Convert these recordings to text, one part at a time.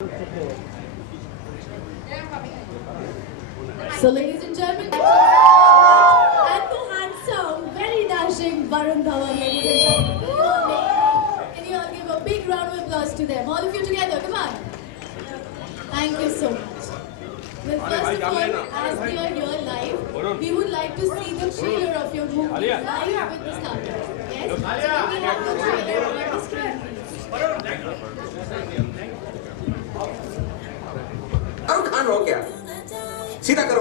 So, ladies and gentlemen, and the handsome, very dashing Varun Dhawan, ladies and gentlemen. Can you all give a big round of applause to them? All of you together, come on. Thank you so much. Well, first of all, as we are here live, we would like to see the trailer of your movie live with the stars. Yes? So, can we have the trailer on the screen, please? Shahrukh Khan हो क्या? सीधा करो।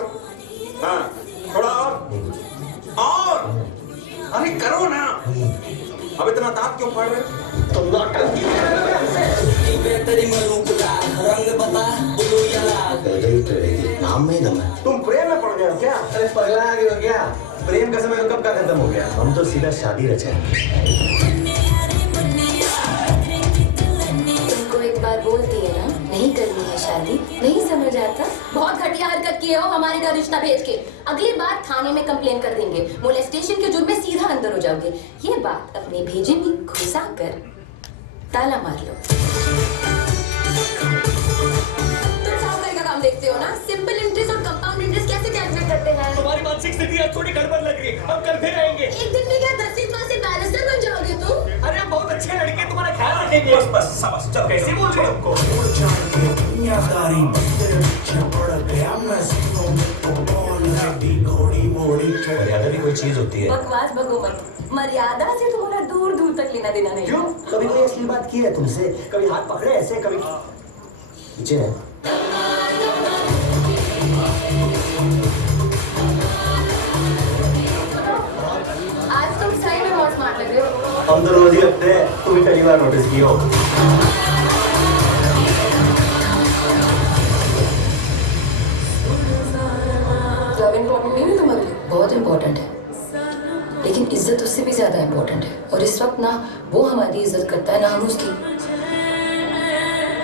हाँ, थोड़ा और अरे करो ना। अब इतना दांत क्यों फाड़ रहे हो? तुम नौटंकी नाम में दम है। तुम प्रेम में पड़ गए हो क्या? अरे पगला आ गए हो क्या? प्रेम का समय कब का खत्म हो गया? हम तो सीधा शादी रचे। एक बार बोलती है ना, नहीं करनी है शादी, नहीं समझ आता। बहुत घटिया हरकत किए हो हमारे घर रिश्ता भेज के। अगली बार थाने में कंप्लेन कर देंगे, मोलेस्टेशन के जुर्म में सीधा अंदर हो जाओगे। ये बात अपने भेजे में घुसा कर ताला मार लो। तुम साहूकारी का काम देखते हो ना, सिंपल इंटरेस्ट और कंपाउंड इंटरेस्ट कैसे कैलकुलेट करते हैं? तुम्हारी मानसिक स्थिति आज थोड़ी गड़बड़ लग रही है। हम कल फिर आएंगे। एक दिन में क्या 10वीं क्लास से बैरिस्टर बन जाओगे तुम? अरे हम बहुत अच्छे लड़के, तुम्हारा ख्याल रखेंगे। बस शाबाश, चलो। कैसे बोल रहे हो तुमको? मर्यादा भी कोई चीज होती है। बकवास बको मत। मर्यादा से तुम्हारा दूर दूर तक लेना देना नहीं। क्यों? कभी कोई असली बात की है तुमसे? कभी हाथ पकड़े ऐसे? कभी पीछे है? आज तुम सही में बहुत स्मार्ट लग रहे हो। हम तो रोज ही लगते हैं, तुम ही पहली बार नोटिस की हो। लव इम्पोर्टेंट नहीं है तुम्हारे लिए? बहुत इम्पोर्टेंट है, लेकिन इज्जत उससे भी ज्यादा इम्पोर्टेंट है। और इस वक्त ना वो हमारी इज्जत करता है ना हम उसकी।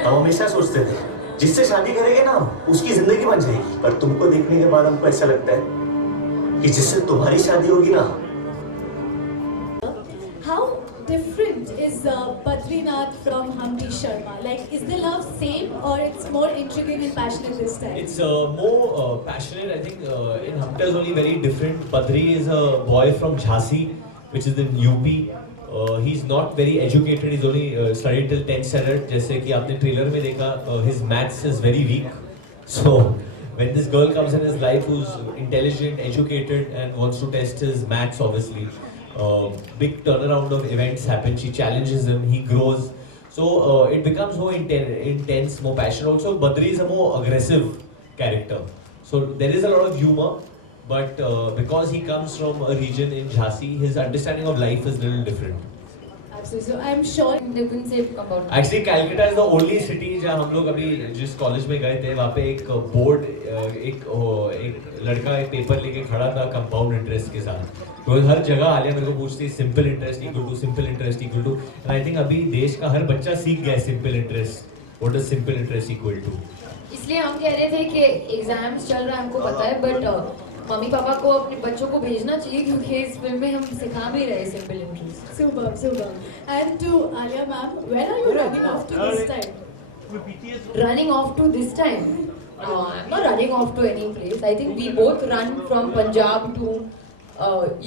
हम हमेशा सोचते थे जिससे शादी करेंगे ना उसकी जिंदगी बन जाएगी, पर तुमको देखने के बाद हमको ऐसा लगता है कि जिससे तुम्हारी शादी होगी ना। How different is Badrinath from Hamdi Sharma? Like, is the love same or it's more intriguing and passionate this time? It's more passionate. I think in Hamta is only very different. Badri is a boy from Jhansi, which is in UP. He's not very educated. He's only studied till 10th standard. जैसे कि आपने trailer में देखा, his maths is very weak. So when this girl comes in his life who's intelligent, educated, and wants to test his maths, obviously, big turnaround of events happen. She challenges him. He grows. So it becomes more intense, more passionate. Also, Badri is a more aggressive character. So there is a lot of humor. But because he comes from a region in Jhansi, his understanding of life is a little different. Absolutely. So I'm sure You can say about Actually, Calcutta is the only city जहाँ हम लोग अभी जिस college में गए थे, वहाँ पे एक बोर्ड, एक लड़का एक पेपर लेके खड़ा था कंपाउंड इंटरेस्ट के साथ। तो हर जगह आलिया मेरे को पूछती simple interest equal to simple interest equal to. And I think अभी देश का हर बच्चा सीख गया है simple interest, what is simple interest equal to. इसलिए हम कह रहे थे कि एग्जाम्स चल रहा है, हमको पता है, बट मम्मी पापा को अपने बच्चों को भेजना चाहिए, क्योंकि इस फिल्म में हम सिखा भी रहे simple interest. superb, superb. And to Alia ma'am, where are you running off to this time? Running off to this time? I'm not running off to any place. I think we both run from Punjab to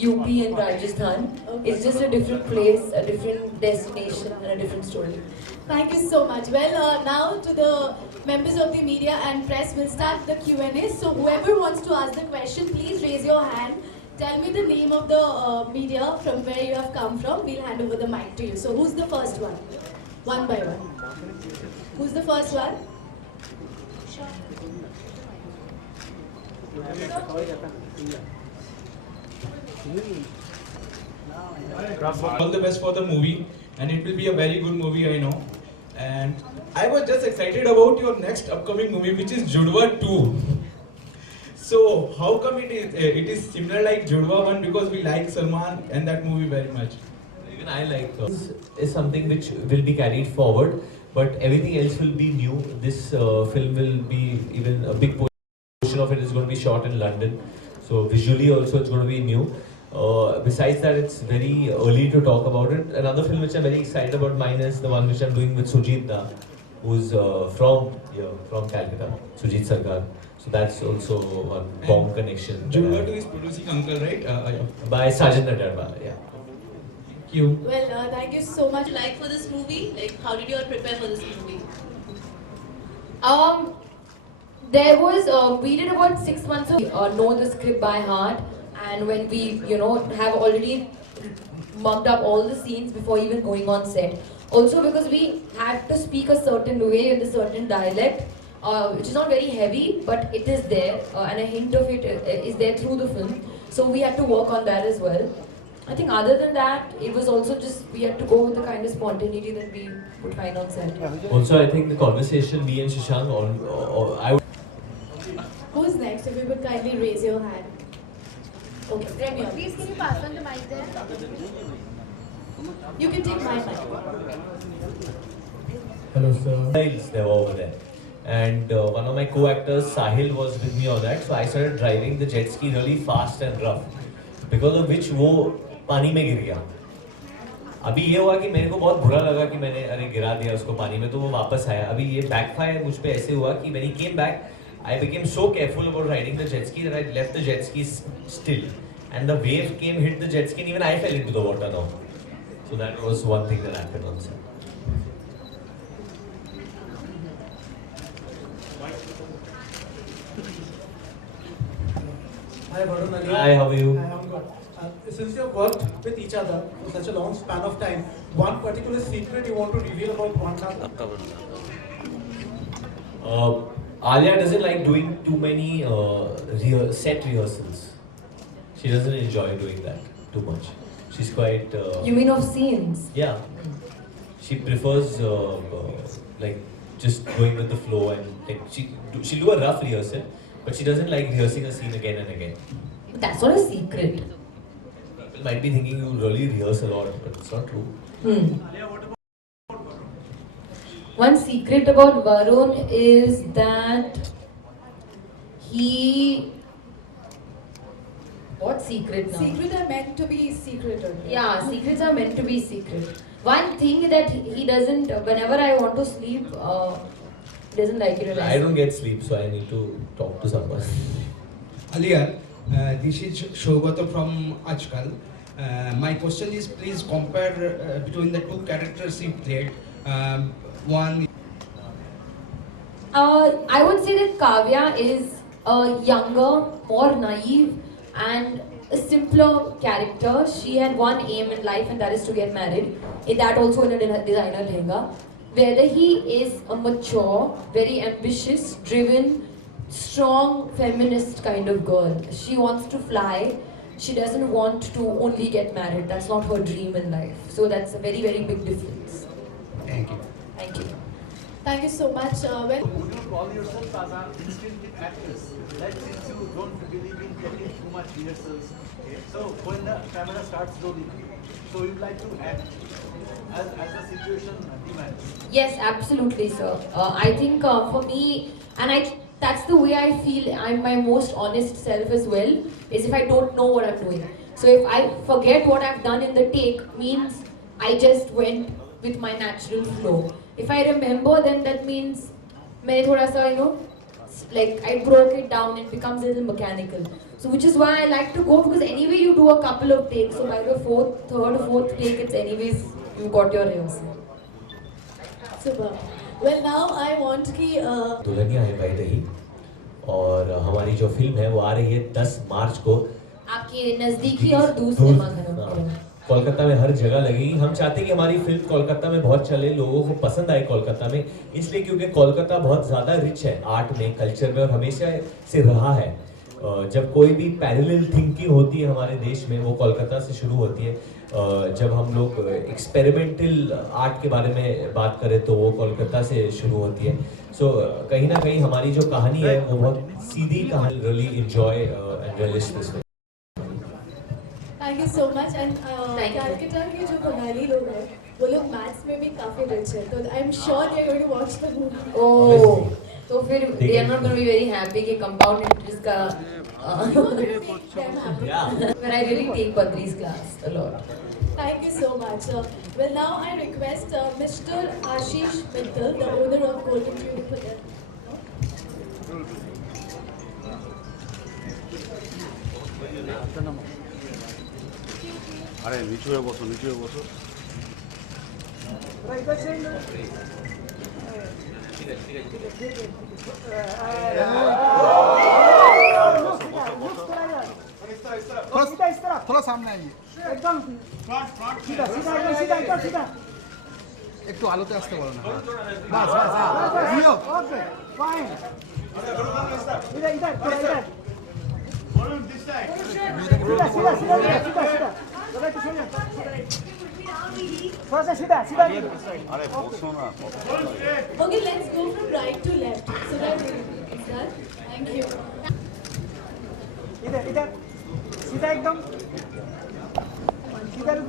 UP and Rajasthan. It's just a different place, a different destination, and a different story. Thank you so much. Well, now to the members of the media and press, we'll start the Q&A. So whoever wants to ask the question, please raise your hand. Tell me the name of the media from where you have come from. We'll hand over the mic to you. So who's the first one? One by one. Who's the first one? All the best for the movie, and it will be a very good movie, I know. And I was just excited about your next upcoming movie, which is Judwa 2. So how come it is similar like Judwa 1, because we like Salman and that movie very much. Even I like is something which will be carried forward, but everything else will be new. This film will be, even a big portion of it is going to be shot in London. So visually also it's going to be new. Besides that, it's very early to talk about it. Another film which I'm very excited about mine is the one which I'm doing with Sujit Da, who's from Calcutta, Sujit Sarkar. So that's also one Bong connection. Jurga 2 is producing Uncle, right? By Sajan Nadarwala, yeah. Thank you. Well, thank you so much. Like for this movie? Like, how did you all prepare for this movie? There was we did about 6 months of know the script by heart, and when we have already mugged up all the scenes before even going on set. Also because we had to speak a certain way with a certain dialect, which is not very heavy, but it is there, and a hint of it is there through the film. So we had to work on that as well. I think other than that, it was also just we had to go with the kind of spontaneity that we would find on set. Also, I think the conversation me and Shashank Who's next? If you would kindly raise your hand. Okay, Premier. Please, can you pass on the mic there? You can take my mic. Hello, sir. They were over there. And one of my co-actors, Sahil, was with me on that. So I started driving the jet ski really fast and rough. Because of which वो पानी में गिर गया. अभी ये हुआ कि मेरे को बहुत बुरा लगा कि मैंने अरे गिरा दिया उसको पानी में, तो वो वापस आया. अभी ये बैकफायर मुझ पे ऐसे हुआ कि when he came back, I became so careful about riding the jet ski that I left the jet ski still. And the wave came, hit the jet ski, and even I fell into the water now. So that was one thing that happened on set. Hi Varun Ali. Hi, how are you? Hi, I'm good. Since you've worked with each other for such a long span of time, one particular secret you want to reveal about one another? Alia doesn't like doing too many set rehearsals. She doesn't enjoy doing that too much. She's quite... You mean of scenes? Yeah. She prefers like just going with the flow, and like she'll do a rough rehearsal, but she doesn't like rehearsing a scene again and again. But that's not a secret. People might be thinking you really rehearse a lot, but it's not true. One secret about Varun is that he... What secret now? Secret are meant to be secreted. Yeah, secrets are meant to be secret. One thing that he doesn't, whenever I want to sleep, he doesn't like it when I don't get sleep, so I need to talk to someone. Alia, this is Shogata from Ajkal. My question is, please compare between the two characters you played. One. I would say that Kavya is a younger, more naive, and a simpler character. She had one aim in life, and that is to get married. In that also in a designer lehenga. Whether he is a mature, very ambitious, driven, strong, feminist kind of girl. She wants to fly. She doesn't want to only get married. That's not her dream in life. So that's a very, very big difference. Thank you. Thank you. Thank you so much. Would you call yourself as an instinctive actress? That since you don't believe in taking too much rehearsals, okay, so when the camera starts rolling, so you like to act as the situation demands? Yes, absolutely, sir. I think for me, and that's the way I feel I'm my most honest self as well, is if I don't know what I'm doing. So if I forget what I've done in the take, means I just went with my natural flow. If I remember, then that means I thoda sa, like I broke it down, it becomes a little mechanical. So which is why I like to go, because anyway you do a couple of takes, so by the third or fourth take, it's anyways, you've got your rehearsal. Super. Well, now I want कि दुल्हनिया है भाई रही, और हमारी जो film है वो आ रही है 10 मार्च को आपके नजदीकी और दूर सिनेमाघरों में। कोलकाता में हर जगह लगेगी. हम चाहते हैं कि हमारी फिल्म कोलकाता में बहुत चले, लोगों को पसंद आए कोलकाता में, इसलिए क्योंकि कोलकाता बहुत ज़्यादा रिच है आर्ट में, कल्चर में, और हमेशा से रहा है. जब कोई भी पैरेलल थिंकिंग होती है हमारे देश में, वो कोलकाता से शुरू होती है. जब हम लोग एक्सपेरिमेंटल आर्ट के बारे में बात करें तो वो कोलकाता से शुरू होती है. सो कहीं ना कहीं हमारी जो कहानी है वो बहुत सीधी कहानी. Really enjoy and relish this. Thank you so much. And Calcutta के जो बंगाली लोग हैं वो लोग मैथ्स में भी काफी रिच है, तो I am sure they are going to watch the movie. Oh, तो तो फिर they are not going to be very happy कि compound interest का but I really take Badri's class a lot. Thank you so much. Well, now I request Mr. Ashish Mittal, the owner of Golden Tulip Hotel. আরে নিচু হয়ে বসো, নিচু হয়ে বসো। थोड़ा सामने आइए एकदम सीधा सीधा सीधा सीधा सीधा একটু আলোতে আসতে বলো না বাস বাস জিও ওকে ফাইন इधर इधर थोड़ा इधर बोलो दिस साइड सीधा सीधा सीधा सीधा सीधा थोड़ा तो सोया थोड़ा सा सीधा सीधा আরে বসো না। Okay, let's go from right to left. So that it's done. Thank you. इधर इधर सीधा एकदम सीधा रुक